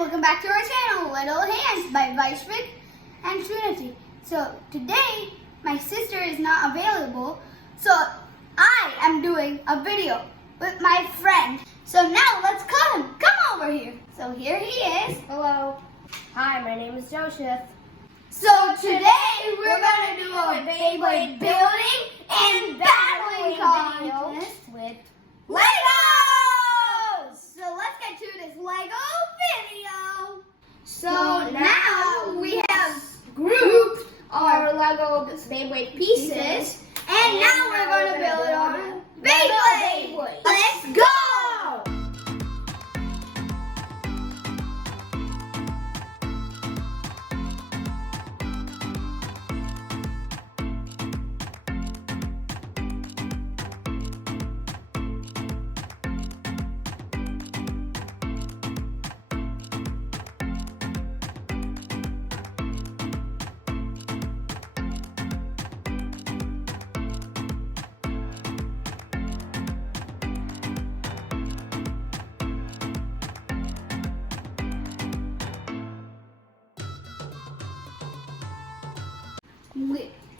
welcome back to our channel, Little Hands by Vaishvik and Srinithi. So today, my sister is not available, so I am doing a video with my friend. So now let's call him. Come over here. So here he is. Hello. Hi, my name is Joseph. So today we're going to do a beyblade building and battling contest with Legos! So let's get to this Lego video. So now we have grouped our Lego Beyblade pieces, and now we're going to build it on a Beyblade. Let's go!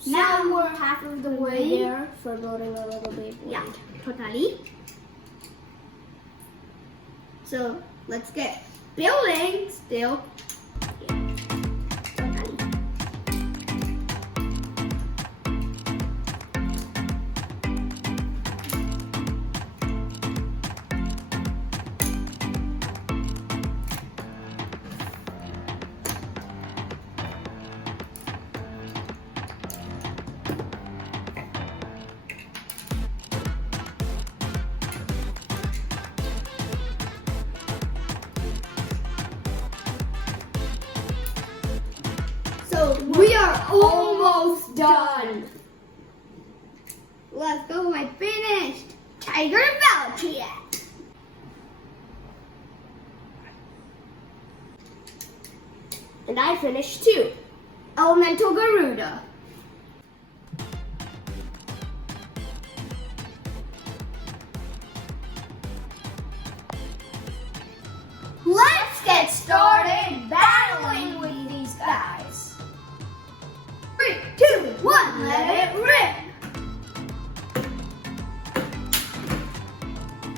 Now we're half of the way there for building a little Beyblade. Yeah, totally. So let's get building still. Totally. So we are almost done. Let's go, I finished. Tiger Valtryek. And I finished too. Elemental Garuda. Let's get started battling with these guys. 3, 2, 1, let it rip.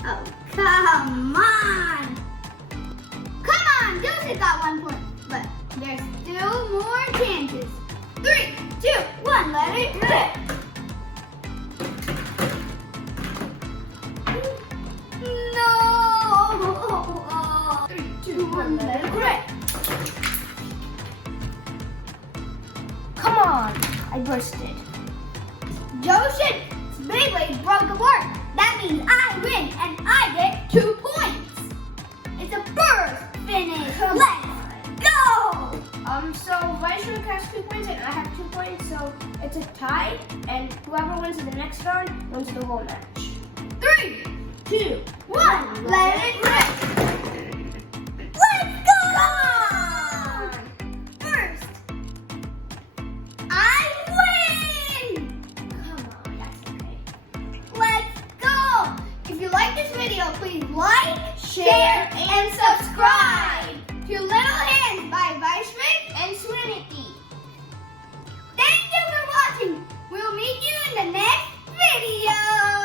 Oh, come on. Come on, Joseph got 1 point, but there's still more chances. 3, 2, 1, let it rip. No. 3, 2, 1, let it rip. Come on, I bursted. Joseph's Beyblade broke apart. That means I win and I get 2 points. It's a first finish. Let's go. So Vaishvik has 2 points and I have 2 points, so it's a tie, and whoever wins in the next round wins the whole match. 3, 2, 1, let it rip. Let's go. Come on. First, I win. Come on, that's okay. Let's go. If you like this video, please like, share, and subscribe to Little Hands by Vaishvik And Srinithi. Thank you for watching. We'll meet you in the next video.